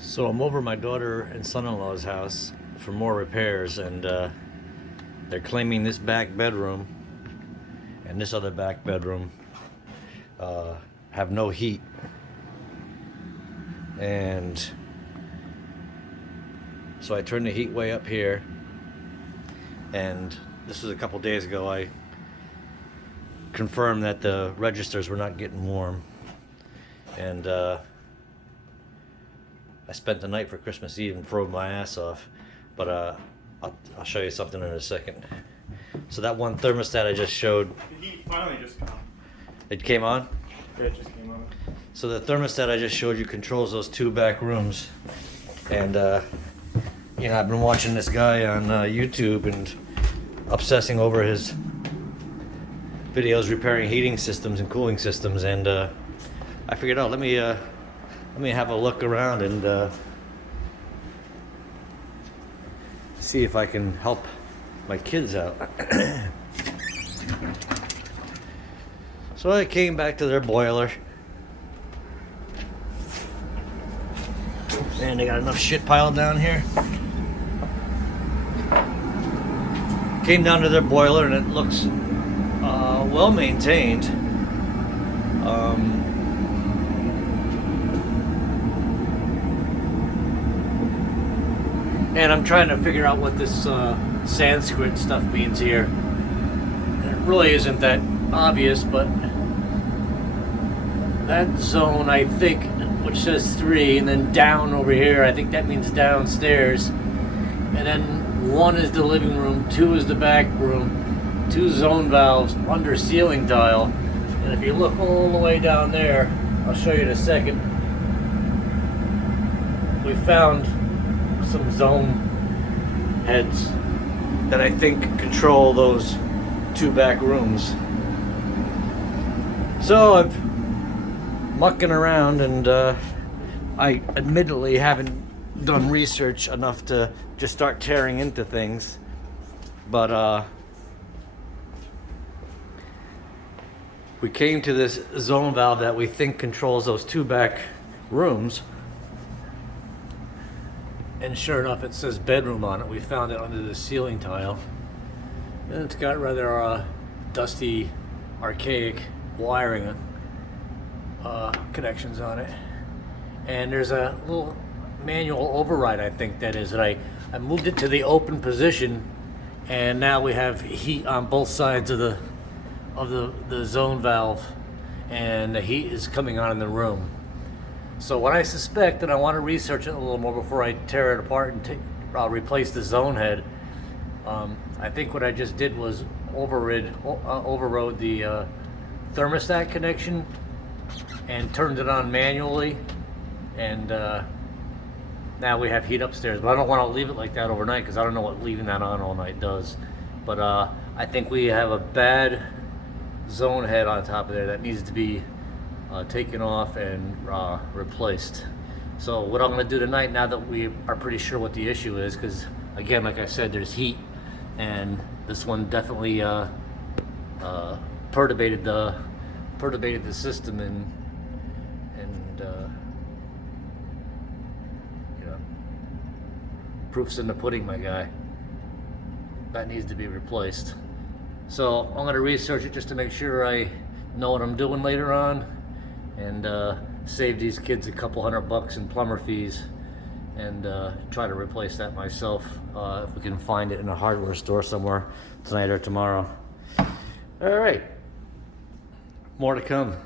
So I'm over my daughter and son-in-law's house for more repairs, and they're claiming this back bedroom and this other back bedroom have no heat. And so I turned the heat way up here, and this was a couple days ago. I confirmed that the registers were not getting warm, and I spent the night for Christmas Eve and froze my ass off. But I'll show you something in a second. So that one thermostat I just showed, The heat finally just came on. it came on? Yeah, it just came on. So the thermostat I just showed you controls those two back rooms. And you know, I've been watching this guy on YouTube and obsessing over his videos repairing heating systems and cooling systems, and I figured out, let me have a look around and see if I can help my kids out. So I came back to their boiler, and they got enough shit piled down here. Came down to their boiler, and it looks well maintained. And I'm trying to figure out what this Sanskrit stuff means here. And it really isn't that obvious, but that zone, I think, which says 3, and then down over here, I think that means downstairs. And then 1 is the living room, 2 is the back room, 2 zone valves under ceiling tile. And if you look all the way down there, I'll show you in a second, we found some zone heads that I think control those 2 back rooms. So I'm mucking around, and I admittedly haven't done research enough to just start tearing into things, but we came to this zone valve that we think controls those 2 back rooms. And sure enough, it says bedroom on it. We found it under the ceiling tile. And it's got rather dusty, archaic wiring connections on it. And there's a little manual override, I think that is. And I moved it to the open position, and now we have heat on both sides of the zone valve, and the heat is coming on in the room. So what I suspect, and I want to research it a little more before I tear it apart and replace the zone head, I think what I just did was overrode the thermostat connection and turned it on manually, and now we have heat upstairs. But I don't want to leave it like that overnight, because I don't know what leaving that on all night does. But I think we have a bad zone head on top of there that needs to be taken off and replaced. So what I'm going to do tonight, now that we are pretty sure what the issue is, because again, like I said, there's heat, and this one definitely perturbated the system, and you know, proof's in the pudding, my guy. That needs to be replaced. So I'm going to research it just to make sure I know what I'm doing later on, and save these kids a couple $100 in plumber fees, and try to replace that myself if we can find it in a hardware store somewhere tonight or tomorrow. All right, more to come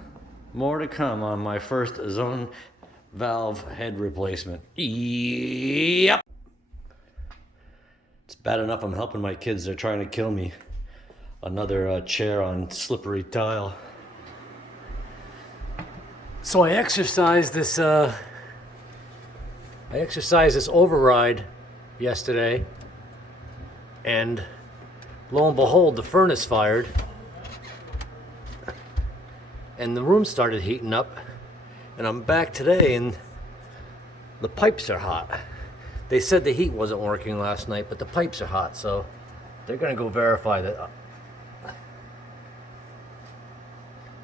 on my first zone valve head replacement. Yep, it's bad enough I'm helping my kids, they're trying to kill me. Another chair on slippery tile. So I exercised this override yesterday, and lo and behold, the furnace fired, and the room started heating up, and I'm back today, and the pipes are hot. They said the heat wasn't working last night, but the pipes are hot, so they're gonna go verify that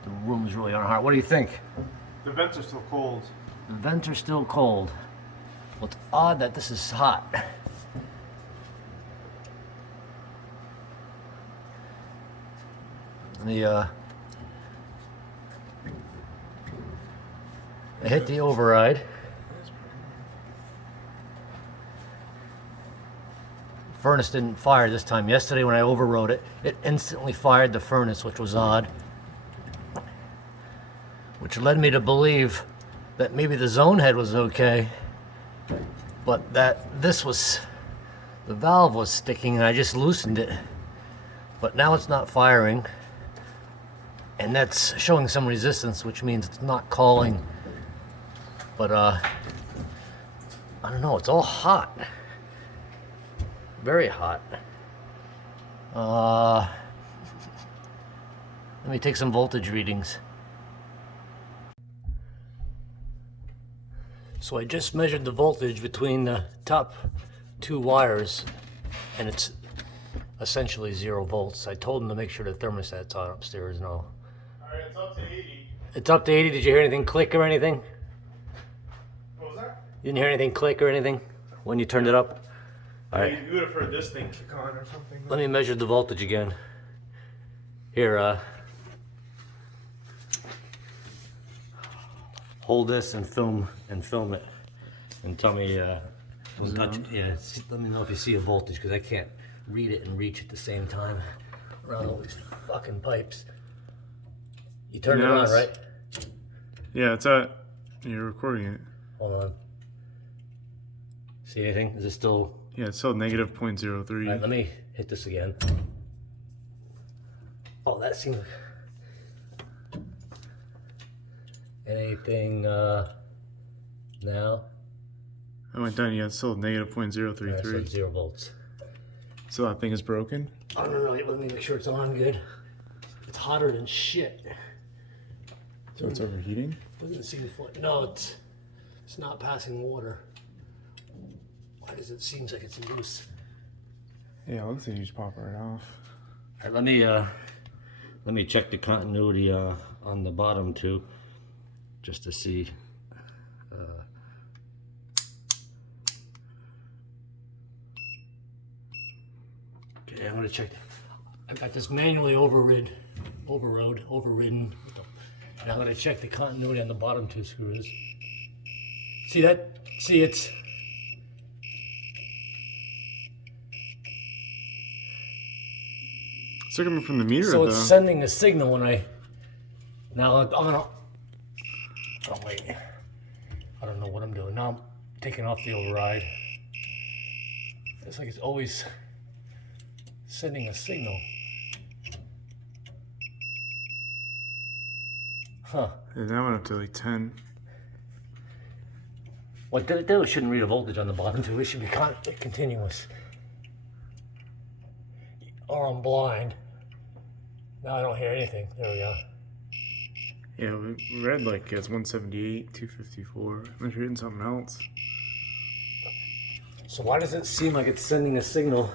the rooms really aren't hot. What do you think? The vents are still cold. The vents are still cold. Well, it's odd that this is hot. I hit the override. Furnace didn't fire this time. Yesterday when I overrode it, it instantly fired the furnace, which was odd. Which led me to believe that maybe the zone head was okay, but that the valve was sticking and I just loosened it. But now it's not firing, and that's showing some resistance, which means it's not calling. But I don't know, it's all hot. Very hot. Let me take some voltage readings. So I just measured the voltage between the top two wires, and it's essentially 0 volts. I told him to make sure the thermostat's on upstairs and all. Alright, it's up to 80. It's up to 80. Did you hear anything click or anything? What was that? You didn't hear anything click or anything when you turned it up? All right. You would have heard this thing kick on or something. Let me measure the voltage again. Here, hold this and film it, and tell me. Don't touch it. Yeah, let me know if you see a voltage, because I can't read it and reach at the same time around all these fucking pipes. You turned it on, right? Yeah, it's at. You're recording it. Hold on. See anything? Is it still? Yeah, it's still negative 0.03. All right, let me hit this again. Oh, that seems. Anything now? I went down. Yeah, it's still negative All right, so 0.033. it's 0 volts. So that thing is broken. I don't know. Let me make sure it's on good. It's hotter than shit. So it's overheating. Doesn't seem to. No, it's not passing water. Why does it seem like it's loose? Yeah, it looks like you just pop it right off. All right, let me check the continuity on the bottom too, just to see. Okay, I'm gonna check. I got this manually overridden. And I'm gonna check the continuity on the bottom 2 screws. See that? See, it's. It's coming from the meter, So though. it's sending a signal when I. Now I'm gonna. Oh wait. I don't know what I'm doing. Now I'm taking off the override. It's like it's always sending a signal. Huh. And that went up to like 10. What did it do? It shouldn't read a voltage on the bottom too. It should be continuous. Or I'm blind. Now I don't hear anything. There we go. Yeah, we read like it's 178, 254. I'm reading something else. So why does it seem like it's sending a signal?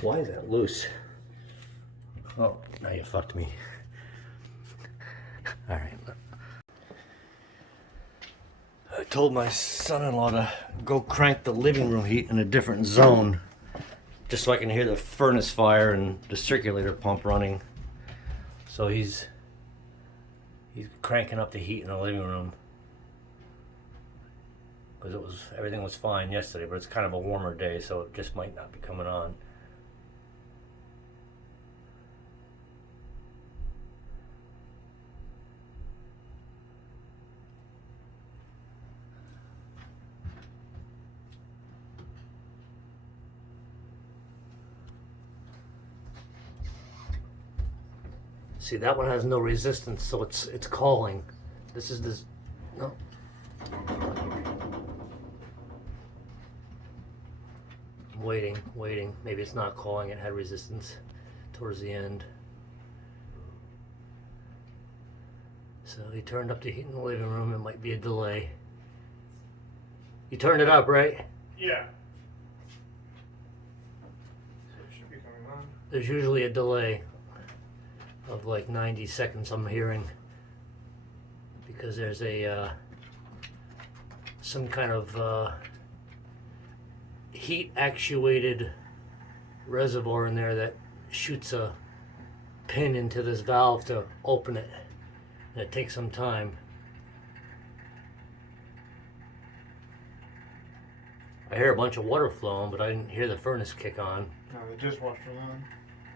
Why is that loose? Oh, now you fucked me. All right. I told my son-in-law to go crank the living room heat in a different zone, just so I can hear the furnace fire and the circulator pump running. So he's cranking up the heat in the living room, because everything was fine yesterday, but it's kind of a warmer day, so it just might not be coming on. See, that one has no resistance, so it's calling. This is this. No. I'm waiting. Maybe it's not calling. It had resistance towards the end. So he turned up the heat in the living room. It might be a delay. You turned it up, right? Yeah. So it should be coming on. There's usually a delay of like 90 seconds, I'm hearing, because there's a some kind of heat actuated reservoir in there that shoots a pin into this valve to open it, and it takes some time. I hear a bunch of water flowing, but I didn't hear the furnace kick on. No, the dishwasher's on.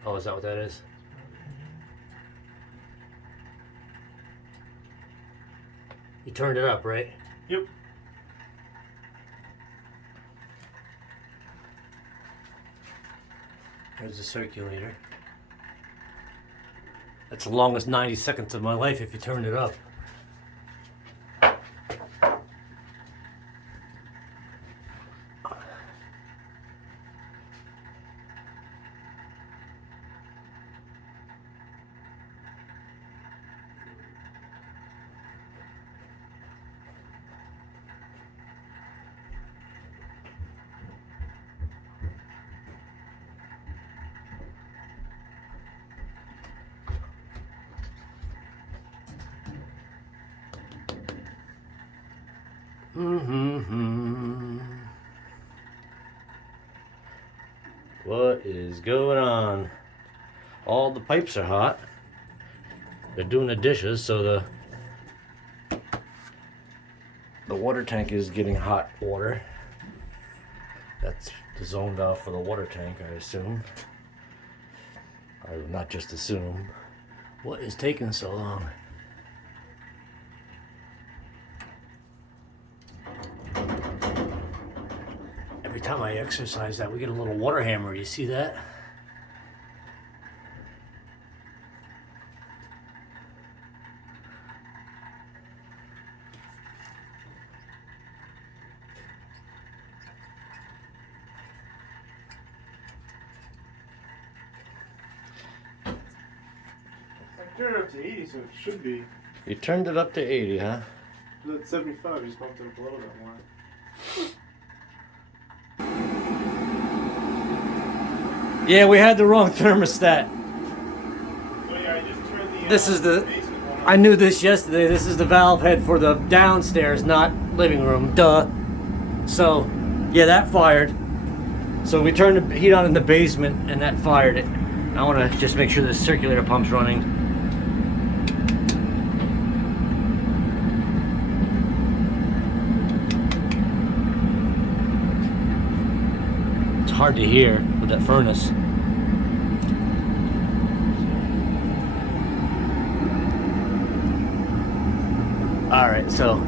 Oh, is that what that is? You turned it up, right? Yep. There's the circulator. That's the longest 90 seconds of my life if you turned it up. What is going on? All the pipes are hot. They're doing the dishes, so the water tank is getting hot water. That's the zone valve for the water tank, I assume. I would not just assume. What is taking so long? Every time I exercise that, we get a little water hammer. You see that? I turned it up to 80, so it should be. You turned it up to 80, huh? At 75, you just bumped it up a little bit more. Yeah, we had the wrong thermostat. So yeah, I just turned the This is the. basement one I knew this yesterday. This is the valve head for the downstairs, not living room. Duh. So, yeah, that fired. So we turned the heat on in the basement, and that fired it. I want to just make sure the circulator pump's running. It's hard to hear with that furnace. All right, so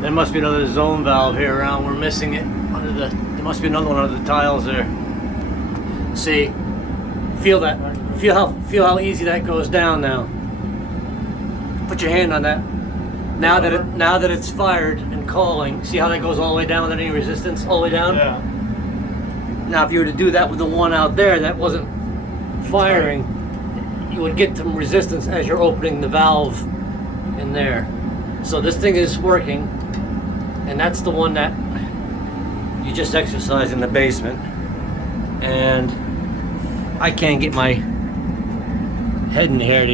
there must be another zone valve here around. We're missing it under the. There must be another one under the tiles there. See, feel that. Feel how easy that goes down now. Put your hand on that. Now that it's fired and calling, see how that goes all the way down without any resistance, all the way down. Yeah. Now, if you were to do that with the one out there that wasn't firing, you would get some resistance as you're opening the valve in there. So this thing is working, and that's the one that you just exercised in the basement. And I can't get my head in here to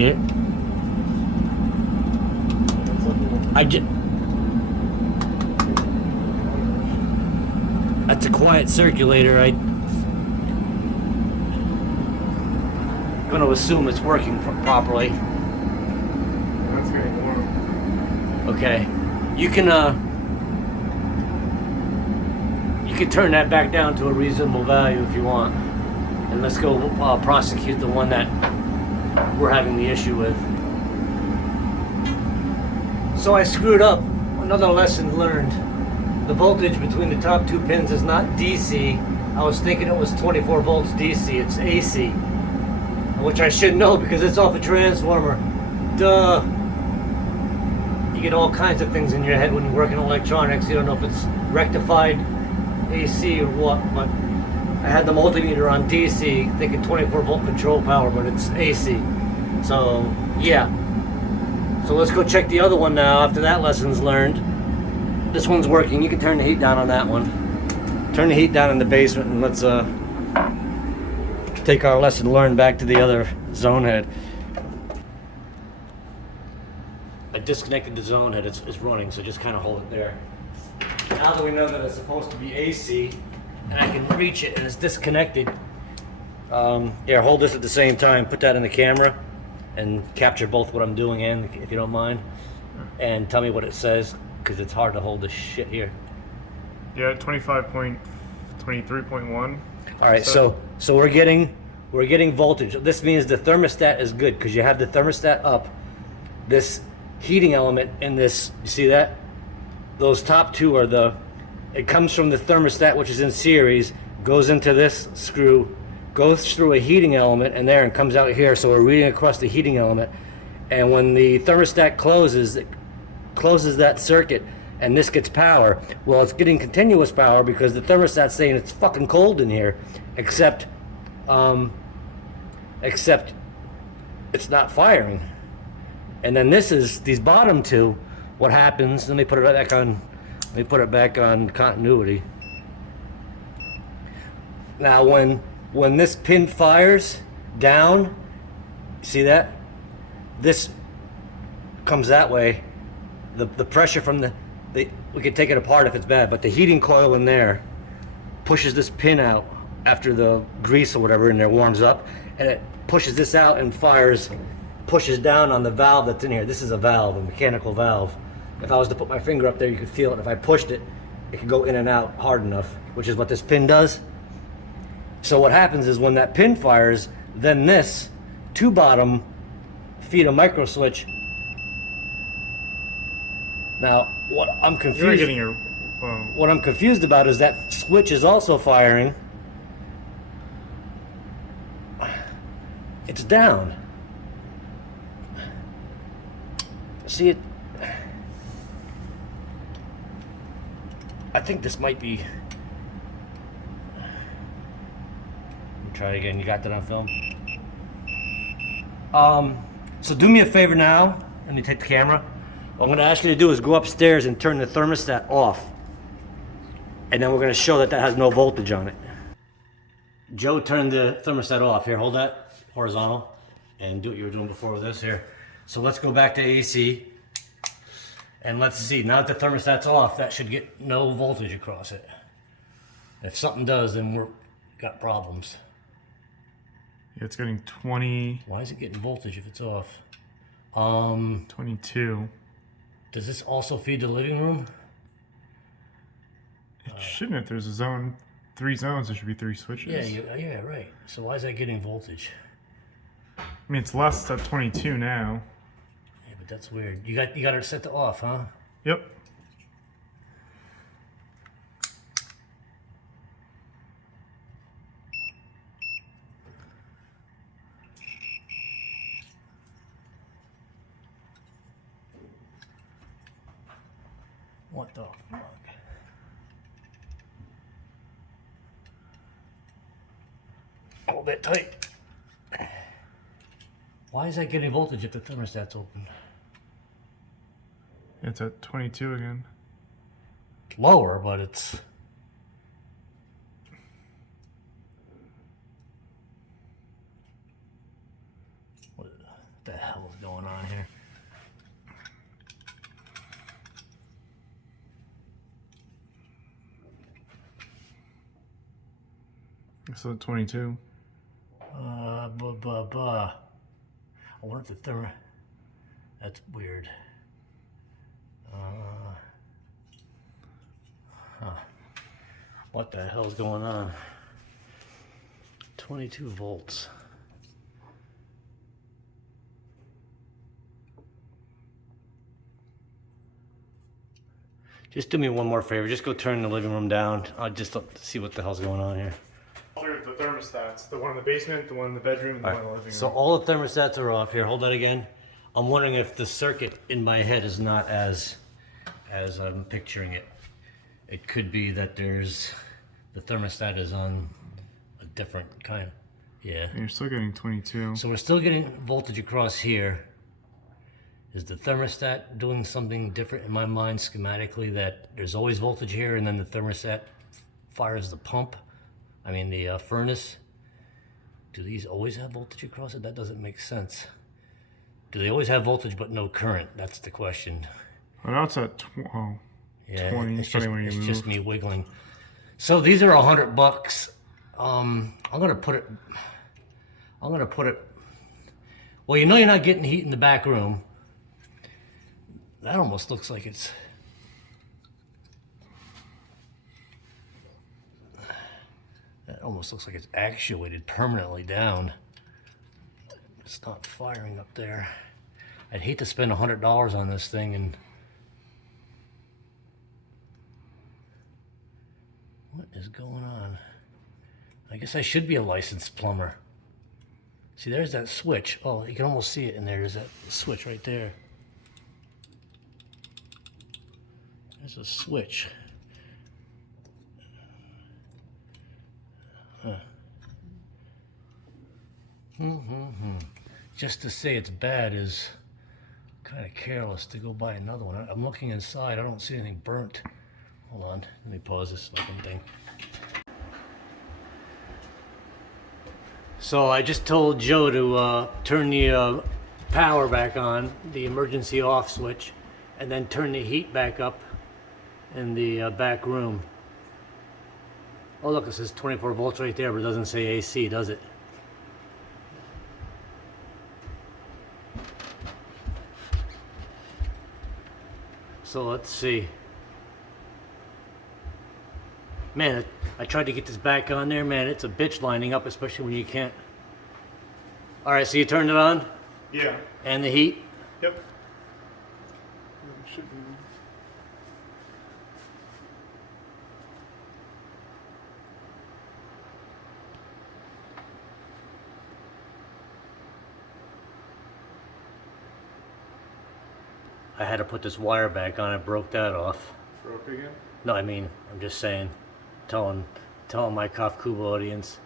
that's a quiet circulator. I'm gonna assume it's working properly. That's getting warm. Okay, you can turn that back down to a reasonable value if you want, and let's go prosecute the one that we're having the issue with. So I screwed up. Another lesson learned. The voltage between the top two pins is not DC, I was thinking it was 24 volts DC. It's AC, which I should know because it's off a transformer. Duh. You get all kinds of things in your head when you work in electronics. You don't know if it's rectified AC or what, but I had the multimeter on DC thinking 24 volt control power, but it's AC. So yeah. So let's go check the other one now after that lesson's learned. This one's working. You can turn the heat down on that one. Turn the heat down in the basement and let's take our lesson learned back to the other zone head. I disconnected the zone head. It's running, so just kind of hold it there. Now that we know that it's supposed to be AC and I can reach it and it's disconnected, here, hold this at the same time. Put that in the camera and capture both what I'm doing and, if you don't mind, and tell me what it says, because it's hard to hold this shit here. Yeah, 25.23.1. All right, so we're getting voltage. This means the thermostat is good because you have the thermostat up. This heating element in this, you see that? Those top two are it comes from the thermostat, which is in series, goes into this screw, goes through a heating element in there and comes out here. So we're reading across the heating element. And when the thermostat closes, it closes that circuit and this gets power. Well, it's getting continuous power because the thermostat's saying it's fucking cold in here, except it's not firing. And then these bottom two, what happens, let me put it back on continuity. Now when this pin fires down, see that? This comes that way. The pressure from we can take it apart if it's bad, but the heating coil in there pushes this pin out after the grease or whatever in there warms up, and it pushes this out and pushes down on the valve that's in here. This is a valve, a mechanical valve. If I was to put my finger up there, you could feel it. If I pushed it, it could go in and out hard enough, which is what this pin does. So what happens is when that pin fires, then this two bottom feed a micro switch. Now, what I'm confused about is that switch is also firing. It's down. See it? I think this might be. Let me try it again. You got that on film? So do me a favor now. Let me take the camera. What I'm going to ask you to do is go upstairs and turn the thermostat off. And then we're going to show that has no voltage on it. Joe turned the thermostat off. Here, hold that horizontal and do what you were doing before with this here. So let's go back to AC. And let's see, now that the thermostat's off, that should get no voltage across it. If something does, then we've got problems. Yeah, it's getting 20. Why is it getting voltage if it's off? 22. Does this also feed the living room? It shouldn't. If there's a zone, 3 zones, there should be 3 switches. Yeah, right. So why is that getting voltage? I mean, it's less at 22 now. Yeah, but that's weird. You got it set to off, huh? Yep. What the fuck? Hold that tight. Why is that getting voltage if the thermostat's open? It's at 22 again. It's lower, but it's... What the hell is going on here? It's at 22. I wonder if the that's weird. What the hell's going on? 22 volts. Just do me one more favor. Just go turn the living room down. I'll just see what the hell's going on here. The thermostats, the one in the basement, the one in the bedroom, and the one in the living room. So all the thermostats are off here. Hold that again. I'm wondering if the circuit in my head is not as I'm picturing it. It could be that the thermostat is on a different kind. Yeah. You're still getting 22. So we're still getting voltage across here. Is the thermostat doing something different in my mind schematically, that there's always voltage here and then the thermostat fires the pump? I mean the furnace. Do these always have voltage across it? That doesn't make sense. Do they always have voltage but no current? That's the question. Well, now it's at Yeah, 20, it's depending just me wiggling. So these are $100. I'm gonna put it. Well, you know you're not getting heat in the back room. That almost looks like it's. That almost looks like it's actuated permanently down. It's not firing up there. I'd hate to spend $100 on this thing and. What is going on? I guess I should be a licensed plumber. See, there's that switch. Oh, you can almost see it in there. There's that switch right there. There's a switch. Huh. Just to say it's bad is kind of careless to go buy another one. I'm looking inside. I don't see anything burnt. Hold on. Let me pause this fucking thing. So I just told Joe to turn the power back on, the emergency off switch, and then turn the heat back up in the back room. Oh look, it says 24 volts right there, but it doesn't say AC, does it? So let's see. Man, I tried to get this back on there, man, it's a bitch lining up, especially when you can't. Alright, so you turned it on? Yeah. And the heat? Yep. Should be. I had to put this wire back on, I broke that off. Broke again? No, I mean, I'm just saying, telling my Kafkuba audience.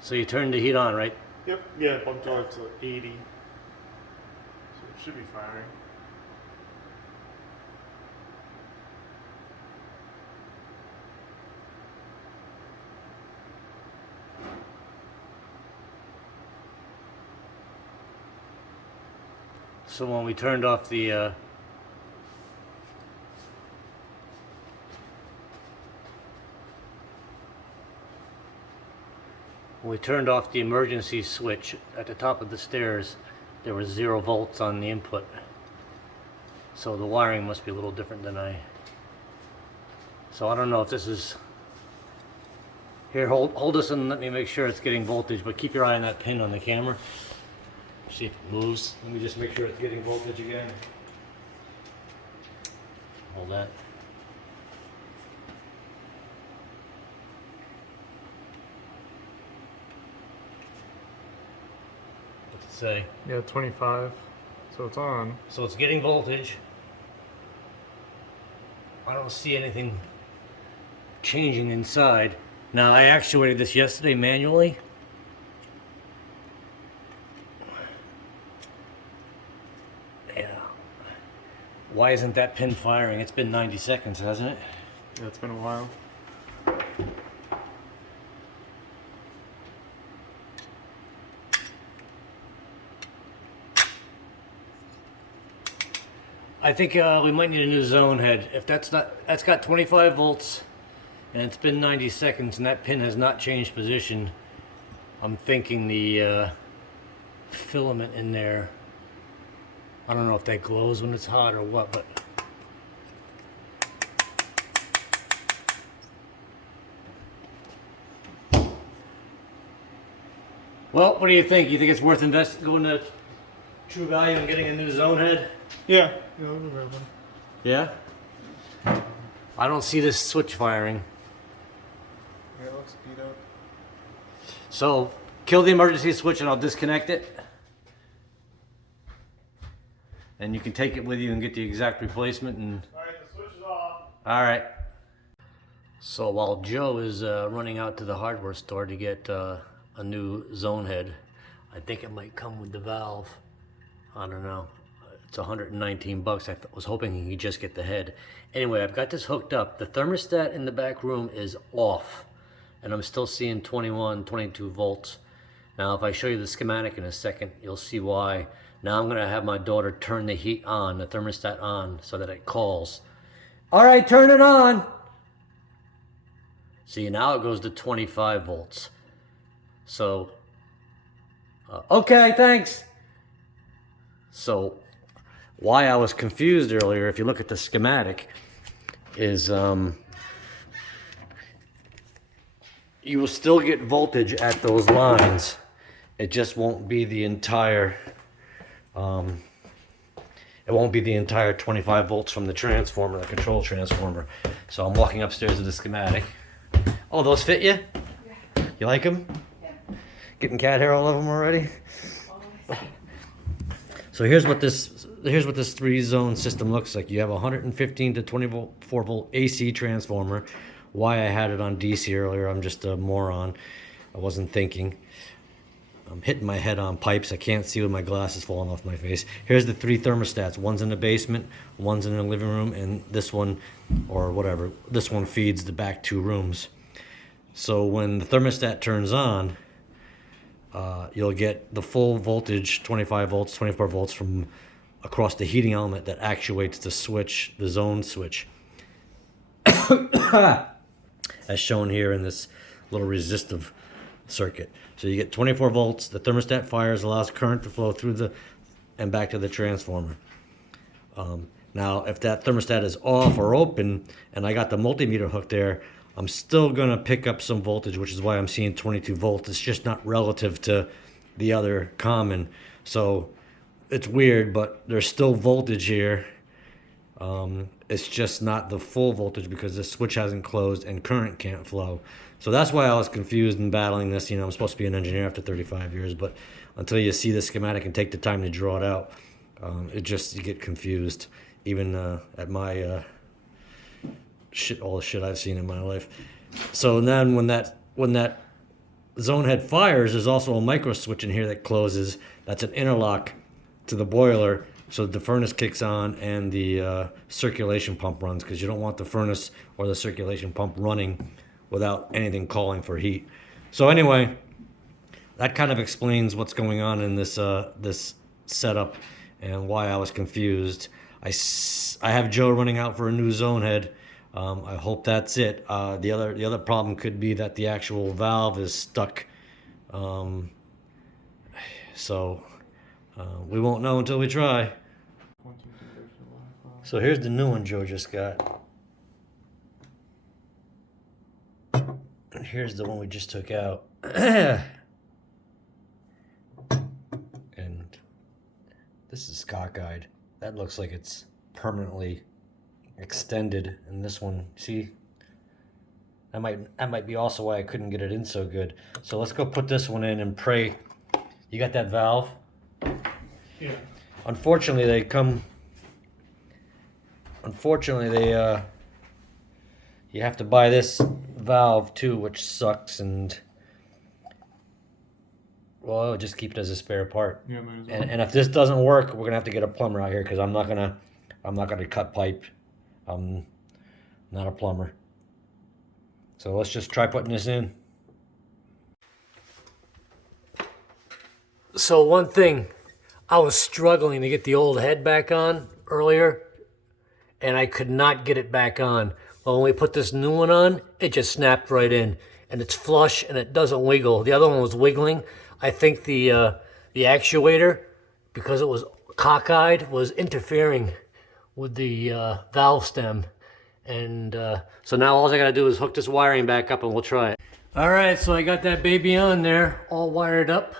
So you turned the heat on, right? Yep. Yeah, it bumped all to 80. So it should be firing. So when we turned off the emergency switch at the top of the stairs, there was 0 volts on the input. So the wiring must be a little different than so I don't know if this is. Here, hold this and let me make sure it's getting voltage, but keep your eye on that pin on the camera. See if it moves. Let me just make sure it's getting voltage again. Hold that. What's it say? Yeah, 25. So it's on. So it's getting voltage. I don't see anything changing inside. Now I actuated this yesterday manually. Yeah. Why isn't that pin firing? It's been 90 seconds, hasn't it? Yeah, it's been a while. I think we might need a new zone head. If that's got 25 volts and it's been 90 seconds and that pin has not changed position, I'm thinking the filament in there, I don't know if that glows when it's hot or what, but well, what do you think? You think it's worth going to true value in getting a new zone head? Yeah. Yeah, we'll grab one. Yeah? I don't see this switch firing. Yeah, it looks beat up. So, kill the emergency switch and I'll disconnect it. And you can take it with you and get the exact replacement. And Alright, the switch is off. all right. So while Joe is running out to the hardware store to get a new zone head, I think it might come with the valve. I don't know. It's 119 bucks. I was hoping he could just get the head. Anyway, I've got this hooked up. The thermostat in the back room is off, and I'm still seeing 21, 22 volts. Now, if I show you the schematic in a second, you'll see why. Now I'm gonna have my daughter turn the heat on, the thermostat on, so that it calls. All right, turn it on. See, now it goes to 25 volts. So, okay, thanks. So, why I was confused earlier, if you look at the schematic, is you will still get voltage at those lines. It just won't be the entire, it won't be the entire 25 volts from the transformer, the control transformer. So I'm walking upstairs to the schematic. Oh, those fit you? Yeah. You like them? Yeah. Getting cat hair all over them already? So here's what this 3-zone system looks like. You have a 115 to 24 volt AC transformer. Why I had it on DC earlier, I'm just a moron. I wasn't thinking. I'm hitting my head on pipes. I can't see with my glasses falling off my face. Here's the 3 thermostats. One's in the basement, one's in the living room, and this one, or whatever, this one feeds the back 2 rooms. So when the thermostat turns on, you'll get the full voltage, 25 volts, 24 volts from across the heating element that actuates the switch, the zone switch. As shown here in this little resistive circuit. So you get 24 volts, the thermostat fires, allows current to flow through and back to the transformer. Now, if that thermostat is off or open, and I got the multimeter hooked there, I'm still gonna pick up some voltage, which is why I'm seeing 22 volts. It's just not relative to the other common. So it's weird, but there's still voltage here. It's just not the full voltage because the switch hasn't closed and current can't flow. So that's why I was confused in battling this. You know, I'm supposed to be an engineer after 35 years, but until you see the schematic and take the time to draw it out, you get confused. Even at my all the shit I've seen in my life. So then when that zone head fires, there's also a micro switch in here that closes. That's an interlock to the boiler, so the furnace kicks on and the circulation pump runs, because you don't want the furnace or the circulation pump running without anything calling for heat. So anyway, that kind of explains what's going on in this this setup and why I was confused. I have Joe running out for a new zone head. I hope that's it. The other problem could be that the actual valve is stuck. So we won't know until we try. So here's the new one Joe just got. And here's the one we just took out. And this is cockeyed. That looks like it's permanently extended, and this one, see, that might be also why I couldn't get it in so good. So let's go put this one in and pray. You got that valve? Yeah. Unfortunately, you have to buy this valve too, which sucks, and well, I'll just keep it as a spare part. Yeah, might as well. And if this doesn't work, we're gonna have to get a plumber out here, because I'm not gonna cut pipe. I'm not a plumber. So let's just try putting this in. So one thing, I was struggling to get the old head back on earlier, and I could not get it back on. But when we put this new one on, it just snapped right in, and it's flush and it doesn't wiggle. The other one was wiggling. I think the actuator, because it was cockeyed, was interfering with the valve stem. And so now all I gotta do is hook this wiring back up and we'll try it. All right, so I got that baby on there, all wired up.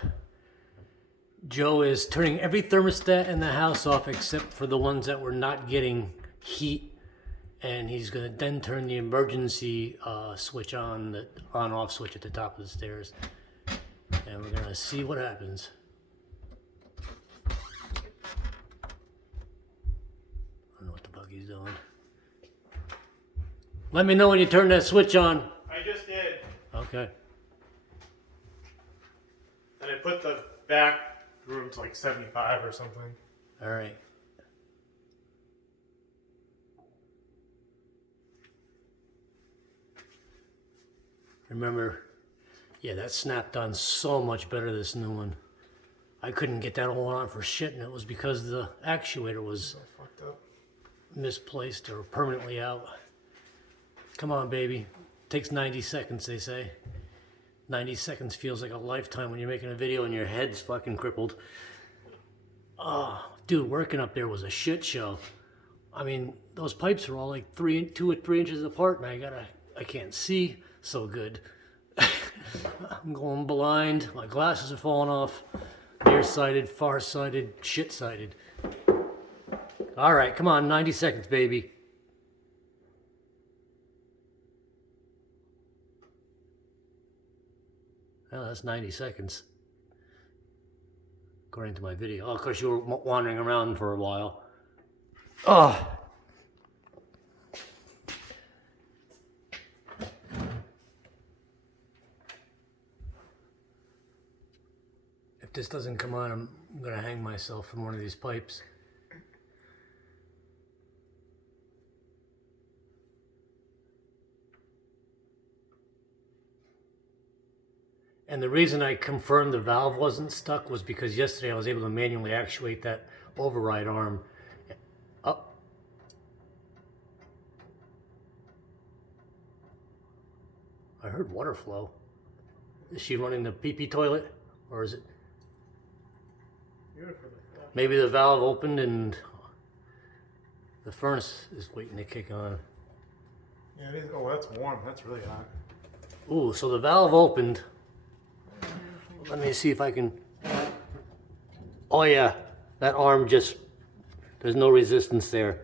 Joe is turning every thermostat in the house off except for the ones that were not getting heat. And he's going to then turn the emergency switch on, the on-off switch at the top of the stairs. And we're going to see what happens. I don't know what the fuck he's doing. Let me know when you turn that switch on. I just did. Okay. And I put the back room to like 75 or something. All right. Remember, yeah, that snapped on so much better, this new one. I couldn't get that all on for shit, and it was because the actuator was So fucked up. misplaced or permanently out. Come on, baby. Takes 90 seconds, they say. 90 seconds feels like a lifetime when you're making a video and your head's fucking crippled. Oh, dude, working up there was a shit show. I mean, those pipes are all like 2 or 3 inches apart, and I can't see so good. I'm going blind. My glasses are falling off. Nearsighted, farsighted, shit-sighted. All right, come on, 90 seconds, baby. Well, that's 90 seconds. According to my video. Oh, of course, you were wandering around for a while. Oh. If this doesn't come on, I'm gonna hang myself from one of these pipes. And the reason I confirmed the valve wasn't stuck was because yesterday I was able to manually actuate that override arm. Oh. I heard water flow. Is she running the pee-pee toilet? Or is it? Maybe the valve opened and the furnace is waiting to kick on. Yeah, it is. Oh, that's warm. That's really hot. Ooh, so the valve opened. Let me see if I can. Oh yeah, that arm just, there's no resistance there.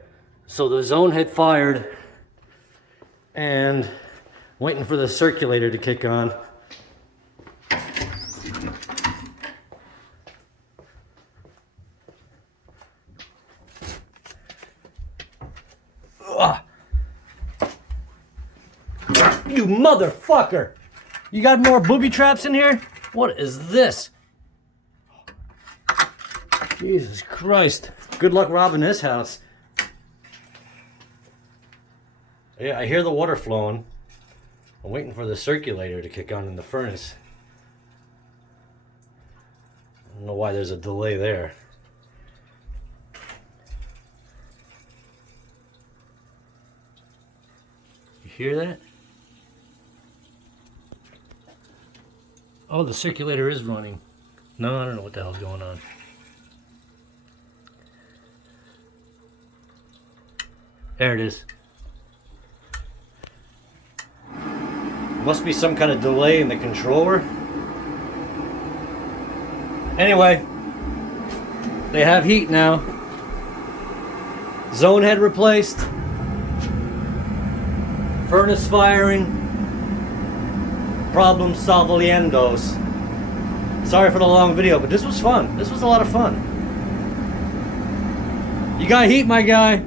So the zone had fired and waiting for the circulator to kick on. Ugh. You motherfucker! You got more booby traps in here? What is this? Jesus Christ. Good luck robbing this house. Yeah, I hear the water flowing. I'm waiting for the circulator to kick on in the furnace. I don't know why there's a delay there. You hear that? Oh, the circulator is running. No, I don't know what the hell's going on. There it is. Must be some kind of delay in the controller. Anyway, they have heat now. Zone head replaced. Furnace firing. Problem solviendos. Sorry for the long video, but this was fun. This was a lot of fun. You got heat, my guy.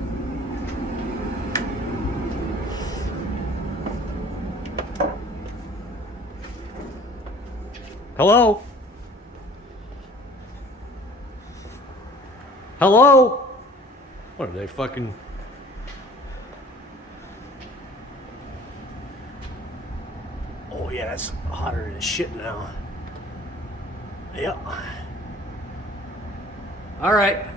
Hello? Hello? What are they fucking... Oh yeah, that's hotter than shit now. Yep. All right.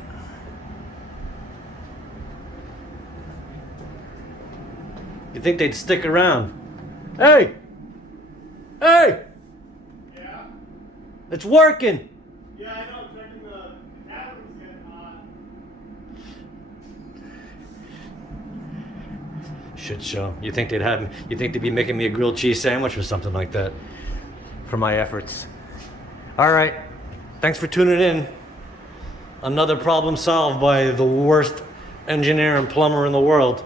You think they'd stick around? Hey! Hey! Yeah? It's working! Yeah, I know. Checking the batteries getting hot. Shit show. You think they'd have me? You think they'd be making me a grilled cheese sandwich or something like that for my efforts? All right. Thanks for tuning in. Another problem solved by the worst engineer and plumber in the world.